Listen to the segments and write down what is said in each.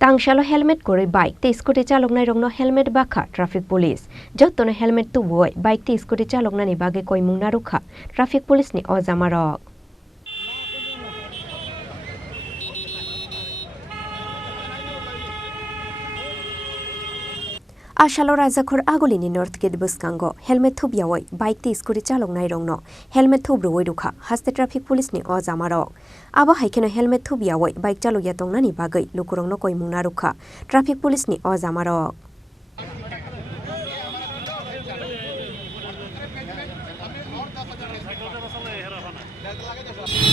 तांगशालो helmet करे bike ते scooty चालकनाय रंगनो helmet बाखा ट्राफिक पुलिस जत्तनो हेलमेट तुबोय बाइक ते स्कूटी चालकनानि बागे कयमुंना रुखा ट्राफिक पुलिसनि अजामारक आशालो राजाखर आगलिनि नर्थ गेट बसकांगो हेलमेट थुबियावै बाइक ते स्कूटी चालकनाय रंगनो हेलमेट थुब्रुवै रुखा हास्ते ट्राफिक पुलिसनि अजामारक आबा हाइकेनो हेलमेट थुबियावै बाइक चालकया तंगनानि बागै लुकुरंनो कयमुंना रुखा ट्राफिक पुलिसनि अजामारक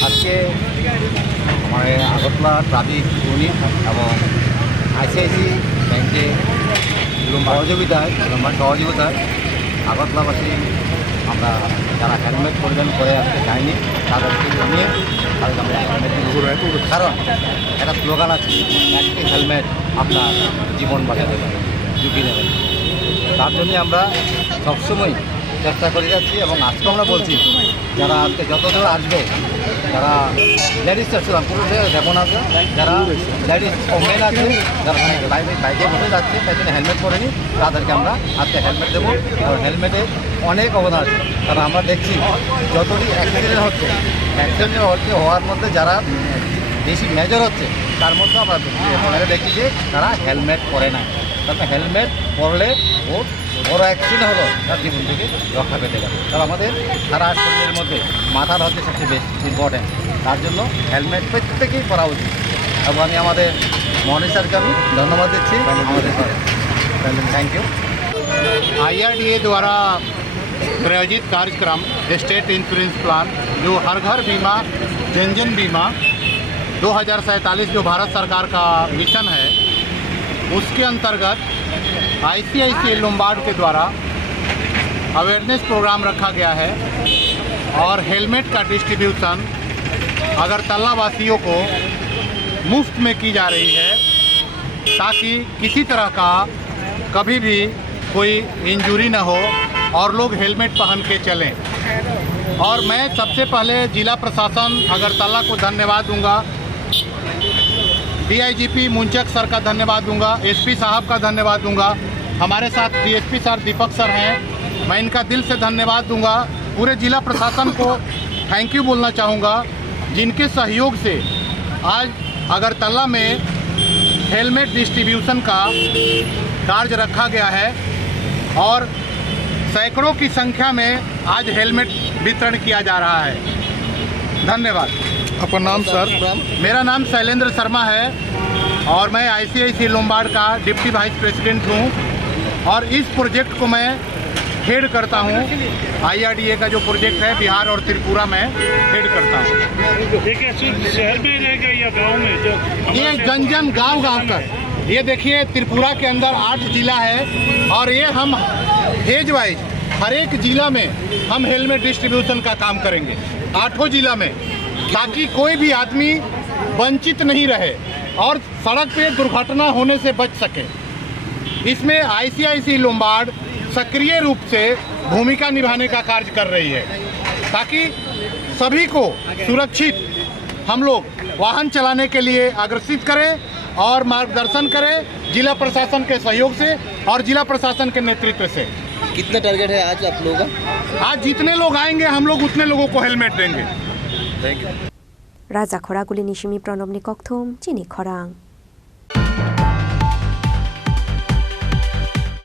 আজকে हमारे আগরতলা ট্রাফিক ইউনিট এবং আইসিআইসি ব্যাংকে সহযোগিতায় আগরতলাবাসী আমরা যারা হেলমেট পরিধান করে আসতে চাইনি তাদেরকে নিয়ে তাদেরকে আমরা হেলমেট কারণ একটা স্লোগান আছে একটি হেলমেট আপনার জীবন বাঁচাতে পারে ঝুঁকি নেবেন তার জন্যে আমরা সবসময় চেষ্টা করে যাচ্ছি এবং আজকে আমরা বলছি যারা আজকে যতদূর আসবে যারা লেডিস ছিলাম পুরুষে যেমন আছে যারা লেডিস ওমেন আছে যারা বাইকে বসে যাচ্ছে তাই জন্য হেলমেট পরেনি তাদেরকে আমরা আজকে হেলমেট দেবো কারণ হেলমেটে অনেক অবদান আছে কারণ আমরা দেখছি যতটি অ্যাক্সিডেন্ট হচ্ছে হওয়ার মধ্যে যারা বেশি মেজর হচ্ছে তার মধ্যে আমরা দেখছি যে তারা হেলমেট পরে না তারপরে হেলমেট পরলে ও বড় অ্যাক্সিডেন্ট হলো তার জীবন থেকে রক্ষা পেতে পারে কারণ আমাদের সারা শরীরের মধ্যে মাথার হচ্ছে সবচেয়ে বেশি ইম্পর্টেন্ট তার জন্য হেলমেট প্রত্যেকেই পরা উচিত এবং আমি আমাদের মনি স্যারকে আমি ধন্যবাদ দিচ্ছি আমাদের थैंक यू IRDA द्वारा प्रायोजित कार्यक्रम स्टेट इंश्योरेंस प्लान जो हर घर बीमा जन जन बीमा 2047 जो भारत सरकार का मिशन है उसके अंतर्गत ICICI लोम्बार्ड के द्वारा अवेयरनेस प्रोग्राम रखा गया है और हेलमेट का डिस्ट्रीब्यूशन अगरतला वासियों को मुफ्त में की जा रही है ताकि किसी तरह का कभी भी कोई इंजरी न हो और लोग हेलमेट पहन के चलें। और मैं सबसे पहले जिला प्रशासन अगरतला को धन्यवाद दूंगा, DIGP मुंचक सर का धन्यवाद दूंगा, SP साहब का धन्यवाद दूंगा, हमारे साथ DSP सर दीपक सर हैं, मैं इनका दिल से धन्यवाद दूंगा। पूरे जिला प्रशासन को थैंक यू बोलना चाहूँगा जिनके सहयोग से आज अगरतला में हेलमेट डिस्ट्रीब्यूशन का कार्य रखा गया है और सैकड़ों की संख्या में आज हेलमेट वितरण किया जा रहा है। धन्यवाद। आपका नाम सर? मेरा नाम शैलेंद्र शर्मा है और मैं ICICI लोम्बार्ड का डिप्टी वाइस प्रेसिडेंट हूँ और इस प्रोजेक्ट को मैं हेड करता हूँ। IRDA का जो प्रोजेक्ट है बिहार और त्रिपुरा में हेड करता हूँ। शहर में रहेगा या गांव में? ये जन जन गाँव तक ये देखिए त्रिपुरा के अंदर 8 जिला है और ये हम फेज वाइज हर एक जिला में हम हेलमेट डिस्ट्रीब्यूशन का काम करेंगे 8 जिला में ताकि कोई भी आदमी वंचित नहीं रहे और सड़क पे दुर्घटना होने से बच सके। इसमें ICICI लोम्बार्ड सक्रिय रूप से भूमिका निभाने का कार्य कर रही है ताकि सभी को सुरक्षित हम लोग वाहन चलाने के लिए अग्रसित करें और मार्गदर्शन करें जिला प्रशासन के सहयोग से और जिला प्रशासन के नेतृत्व से। कितना टारगेट है आज आप लोगों का? आज जितने लोग आएंगे हम लोग उतने लोगों को हेलमेट देंगे। राजा खरागुली निशिमी प्रणब निकथम चीनी खरांग।